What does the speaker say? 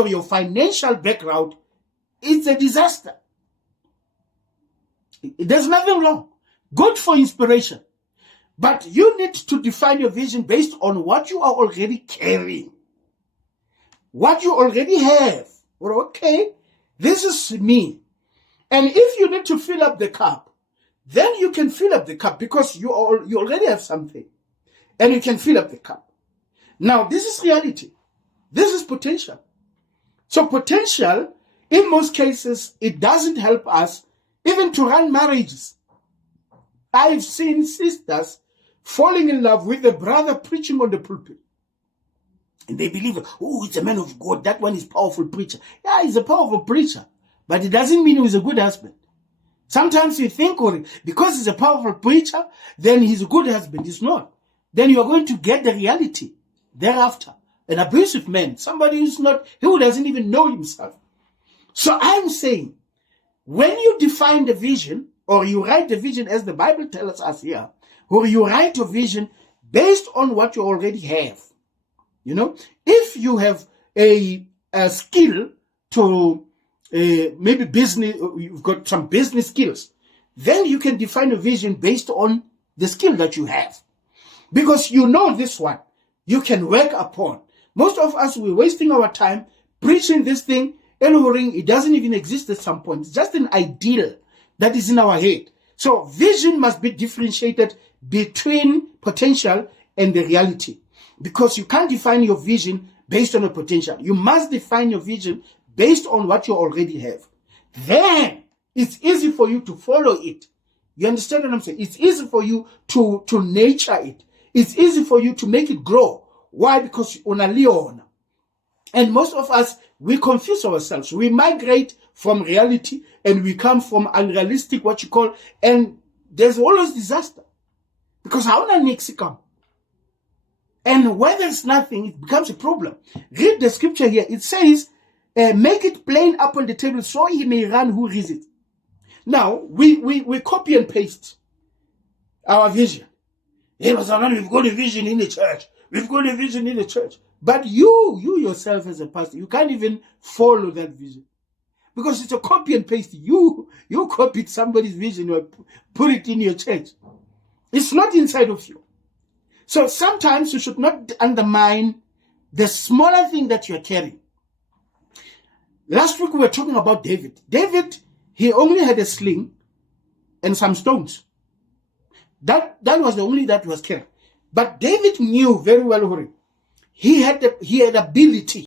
or your financial background, it's a disaster. There's nothing wrong. Good for inspiration. But you need to define your vision based on what you are already carrying. What you already have. Well, okay, this is me. And if you need to fill up the cup, then you can fill up the cup because you already have something. And you can fill up the cup. Now, this is reality. This is potential. So potential, in most cases, it doesn't help us even to run marriages. I've seen sisters falling in love with a brother preaching on the pulpit. And they believe, oh, it's a man of God. That one is powerful preacher. Yeah, he's a powerful preacher. But it doesn't mean he's a good husband. Sometimes you think, or because he's a powerful preacher, then he's a good husband. He's not. Then you are going to get the reality thereafter. An abusive man, somebody who doesn't even know himself. So I'm saying, when you define the vision, or you write the vision as the Bible tells us here, or you write a vision based on what you already have. You know, if you have a skill to maybe business, you've got some business skills, then you can define a vision based on the skill that you have. Because you know this one, you can work upon. Most of us, we're wasting our time preaching this thing, it doesn't even exist at some point. It's just an ideal that is in our head. So vision must be differentiated between potential and the reality. Because you can't define your vision based on a potential. You must define your vision based on what you already have. Then it's easy for you to follow it. You understand what I'm saying? It's easy for you to nurture it. It's easy for you to make it grow. Why? Because unaliona. And most of us, we confuse ourselves. We migrate from reality and we come from unrealistic, what you call, and there's always disaster. Because how next come? And where there's nothing, it becomes a problem. Read the scripture here. It says, make it plain upon the table so he may run who reads it. Now, we copy and paste our vision. Hey, we've got a vision in the church. We've got a vision in the church. But you yourself as a pastor, you can't even follow that vision. Because it's a copy and paste. You copied somebody's vision or put it in your church. It's not inside of you. So sometimes you should not undermine the smaller thing that you're carrying. Last week we were talking about David. David, he only had a sling and some stones. That was the only that was carried. But David knew very well, he had ability